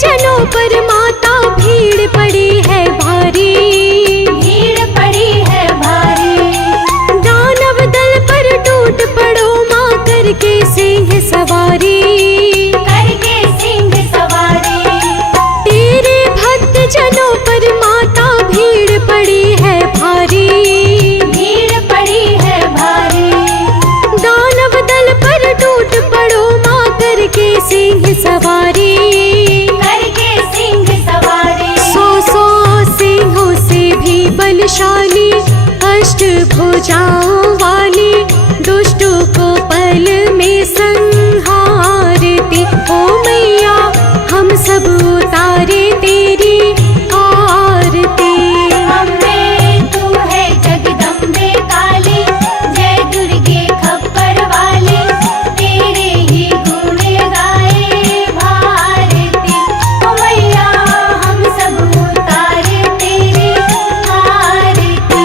जनों पर माता भीड़ पड़ी है भारी, भीड़ पड़ी है भारी। दानव दल पर टूट पड़ो माँ करके सिंह सवारी, करके सिंह सवारी। तेरे भक्त जनों पर माता भीड़ पड़ी है भारी, भीड़ पड़ी है भारी। दानव दल पर टूट पड़ो माँ करके सिंह सवारी, करके सिंह सवारी। सौ सौ सिंहों से भी बलशाली, अष्ट भुजाओं वाली, दुष्टों को पल में संहारती। ओ मैया हम सब उतारे तेरी आरती। अम्बे तू है जगदम्बे काली, जय दुर्गे खप्पर वाली, तेरे ही गुण गाए भारती। ओ मैया हम सब उतारे तेरी आरती।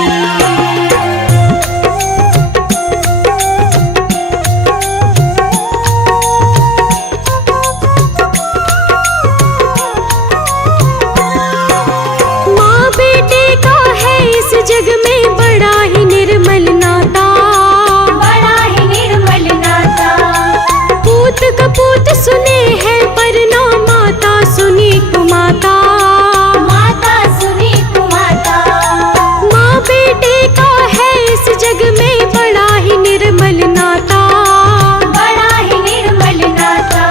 माँ बेटे का है इस जग में बड़ा ही निर्मल नाता, बड़ा ही निर्मल नाता। पूत कपूत सुने हैं पर ना माता सुनी कुमाता। माता सुनी कुमाता। माँ बेटे का है इस जग में बड़ा ही निर्मल नाता, बड़ा ही निर्मल नाता।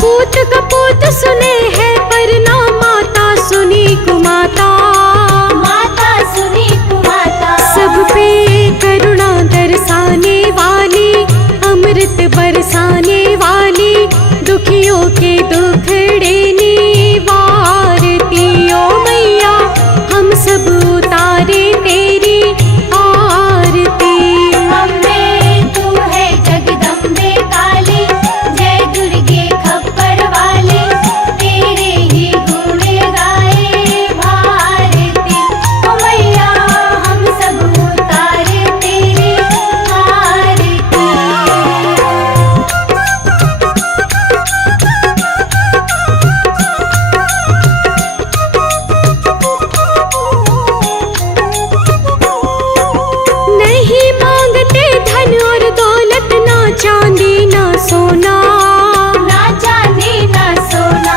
पूत कपूत सुने हैं पर ना माता सुनी कुमाता। माता सुनी कुमाता। सब पे करुणा दर्शाने वाली, अमृत बरसाने वाली, दुखियों के दुखड़े निवारती। ओ मैया हम सब उतारे तेरी आरती। अम्बे तू है जगदम्बे काली, जय दुर्गे खप्पर वाली, तेरे ही गुण गाए भारती। ओ मैया हम सब उतारे तेरी आरती। नहीं मांगते धन और दौलत, ना चांदी ना सोना, ना चांदी ना सोना।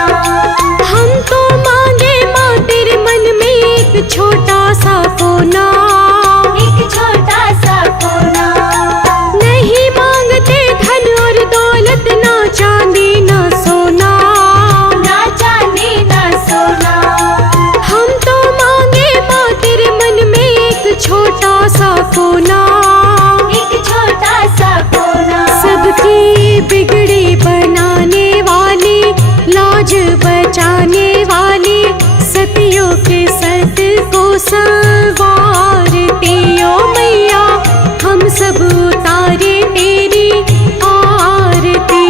हम तो मांगे माँ तेरे मन में एक छोटा सा कोना। एक छोटा सा कोना। नहीं मांगते धन और दौलत, ना चांदी ना सोना, ना चांदी ना सोना। हम तो मांगे माँ तेरे मन में एक छोटा सा कोना। एक छोटा सा कोना। सबकी बिगड़ी बनाने वाली, लाज बचाने वाली, सतियों के सत को संवारती। ओ मैया हम सब उतारे तेरी आरती।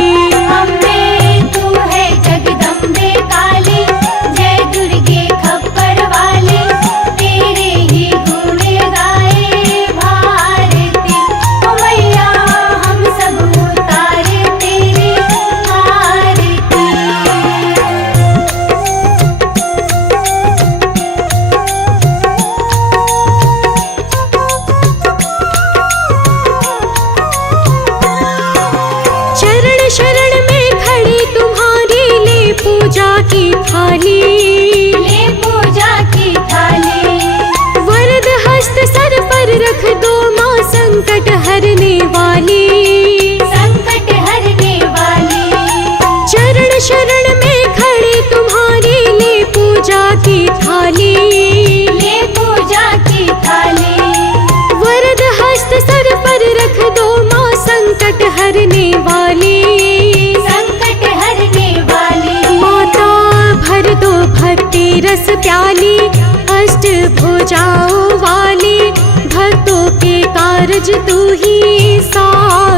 अम्बे तू है जगदम्बे काली, जय दुर्गे खप्पर वाली, तेरे ही गुण गाए भारती। ओ मैया हम सब उतारे तेरी आरती। चरण शरण में खड़ी तुम्हारी, ले पूजा की थाली, ले पूजा की थाली। वरद हस्त सर पर रख दो माँ संकट हरने वाली। संकट हरने वाली। चरण शरण में खड़ी तुम्हारी, ले पूजा की थाली, ले पूजा की थाली। वरद हस्त सर पर रख दो माँ संकट हरने वाली। संकट हरने वाली। माता भर दो भक्ति रस प्याली, अष्ट भुजाओं वाली, भक्तों के कारज तू ही सार